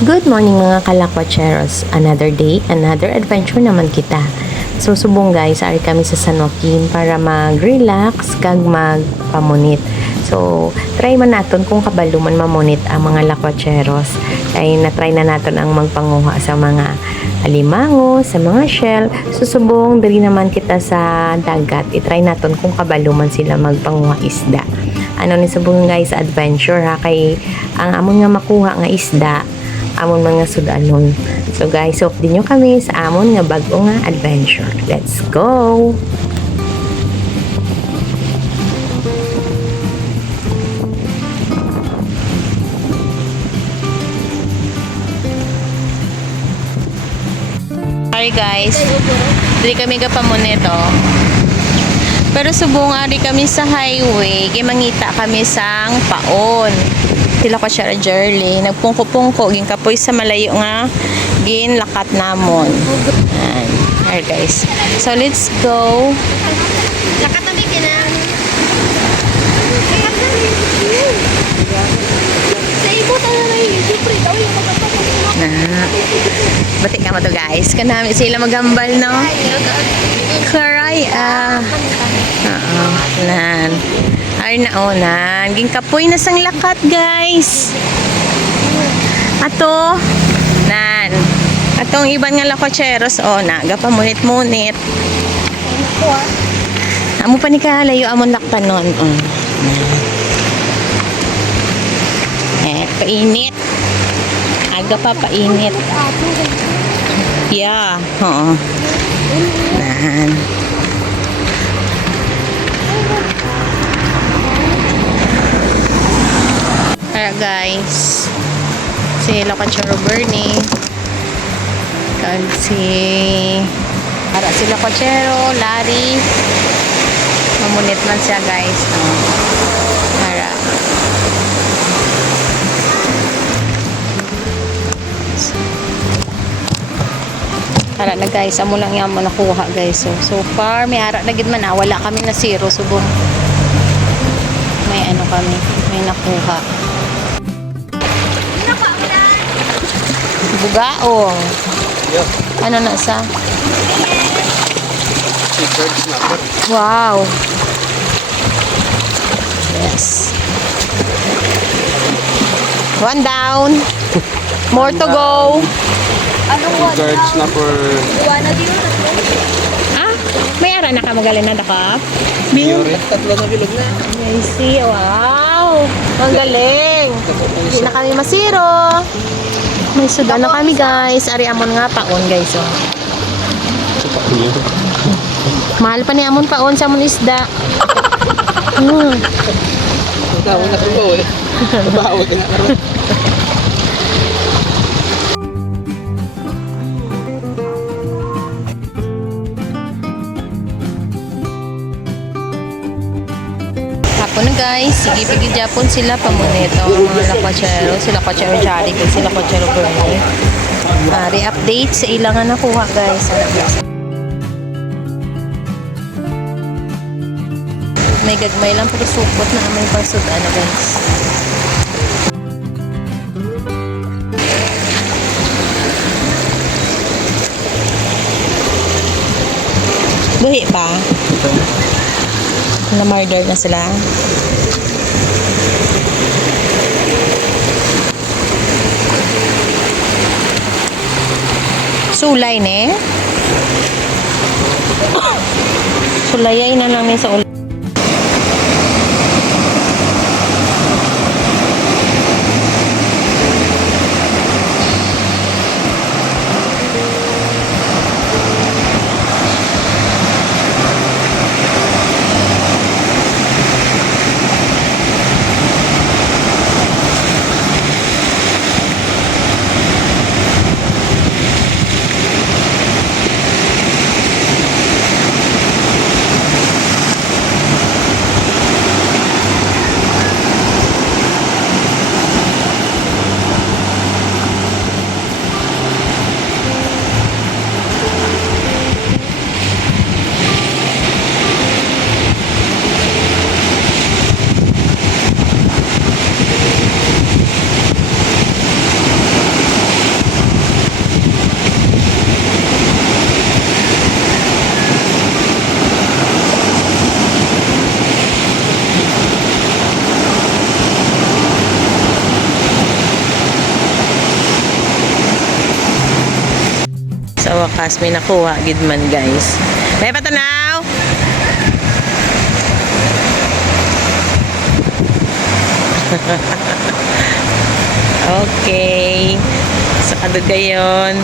Good morning mga kalakwacheros. Another day, another adventure naman kita. So subong guys, ari kami sa San Joaquin para mag-relax kag magpamunit. So try man naton kung kabalo man mamunit ang mga lakwacheros. Ay na-try na naton ang magpanguha sa mga alimango, sa mga shell. Susubong diri naman kita sa dagat. I-try naton kung kabalo man sila magpanguha isda. Ano ni subong guys, adventure ha, kay ang amon nga makuha nga isda amon mga sudanon. So guys, off din nyo kami sa amon nga bago nga adventure. Let's go! Hi guys, dili kami gapamunito. Pero subong ari kami sa highway, kay mangita kami sang paon. Sila ko siya Jerly, nagpungko-pungko ging kapoy sa malayo nga gin lakat namon. Alright guys, so let's go. Lakat na kinang. Sa ibot na na yun, siyempre daw yung magpapapapapap. Batik ka mo to guys, kanami sila magambal no. Karay nan. Ay naonan, ging kapoy na sang lakat guys. Ato nan. Atong iban nga lakwacheros naga pamunit-munit. Amo pa ni kalayo amon laktan nun. Painit. Aga pa painit. Yeah, oo. Nan. Alright guys, si Lakwatsero Bernie kag si Lakwatsero Larry mamunit man siya guys para ara na guys, amo lang yan mo nakuha guys. So far may ara na gid man wala kami na zero subong may ano kami, may nakuha. Bugaong. Ano na sa? Wow. Yes. One down. More to go. Anong one? Guards na for... Iwana din yun. May ara na ka magaling na daka? Tatlo na bilog na. I see. Wow. Ang galing. Hindi na kami masiro. May suda na kami guys. Ari amon nga paon guys. Mahal pa ni amon paon sa amon isda. Tawag na ito eh. Bawag na. Hapon na guys, sige bigid Japon sila pamunito ang mga lakwatsero, sila lakwatsero Jari, sila lakwatsero Bernie. Re-update sa ilangan nakuha guys. May gagmay lang pero supot na may pangsud guys. Buhi pa. Na-murder na sila. Sulay ne? Sulayay na namin sa ulo. Sa wakas, may nakuha, gidman guys. May patanaw! Okay. Sa kadugayon.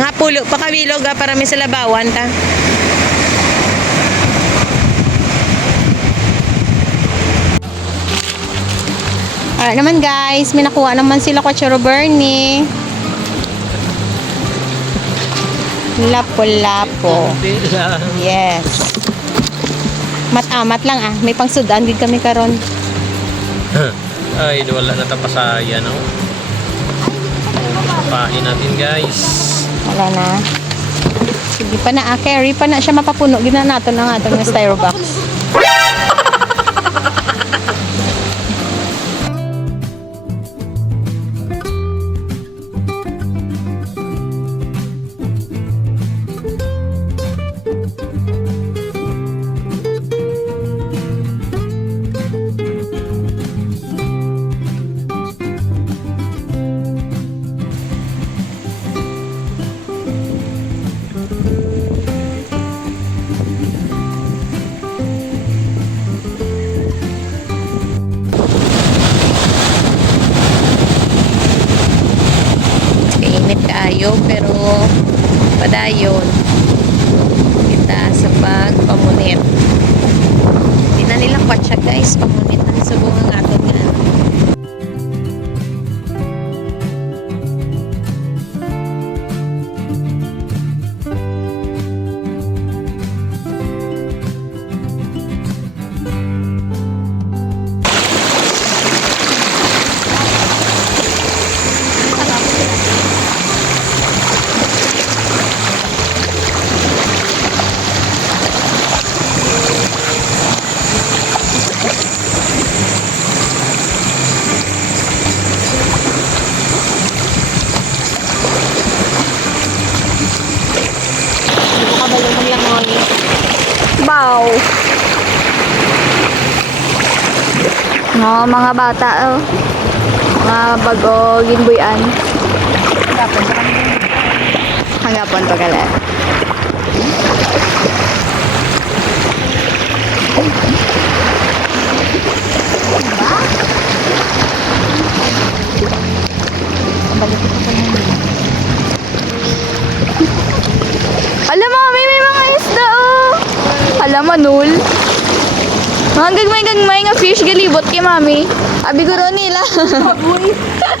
Mga pulo pa kabilog para may salabawan ta. Alright naman guys, may nakuha naman sila ko Chero Bernie. Lapo-lapo. Yes. Mat-amat lang ah. May pangsudan din kami karon. Ay, wala na tapasaya, no? Papahin natin, guys. Wala na. Sige pa na, carry pa na siya mapapuno. Gina nato na nga itong styro box. Kainit kaayo pero padayon kita sa pagpamunit. Hindi na nila kwatsa guys, pamunit na sa bunga nga ito nga. Wow. No, mga bata oh. Mga bago ginbuyan. Hangapon pa kala. Alam mo, may mga isda oh. Alam manul. Mga gagmay nga fish galibot kay mami. Abi guro nila. Pabuy.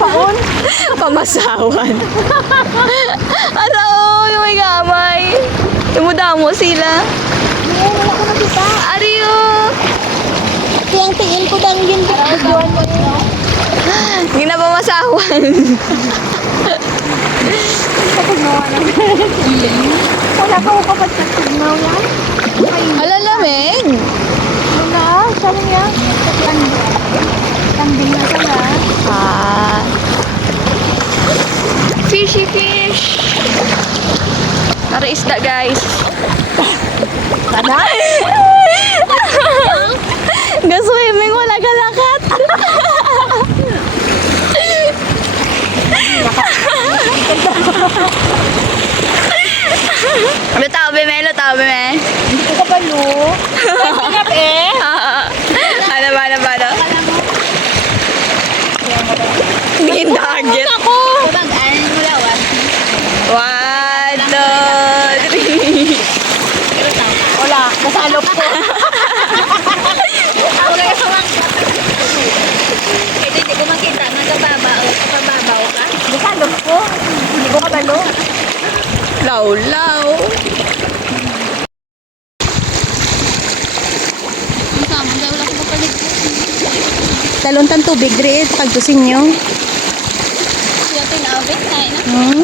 Paon. Pamasawan. Ara oh, yung may gamay. Imudamo sila. Ngayon, wala ko nakita. Ariyo. Kaya tingin ko dang yun. Araw mo no? Ginapamasawan. Kapag nawa na. Wala ka ko kapag nagsignaw yan. Ala lamig. Wala, saan yan? Kambing na sana. Ah. Fishy fish. Para isda guys. Sana? Ga-swimming, wala ka lakat. Lutaw be me, lutaw be me. Hindi ko kabalo. Sarap eh. Ano? Hindi target. Ako. Kumag-anan mo lawan. 1, 2, 3. Wala, nasalop ko. Ako na kasawang. Hindi ko makita. Nagkababaw. Kapababaw ka. Nasalop ko. Hindi ko kabalo. Law. Talon tan tubig dre, pakagdusin nyo. Siya tinawit na. Hmm?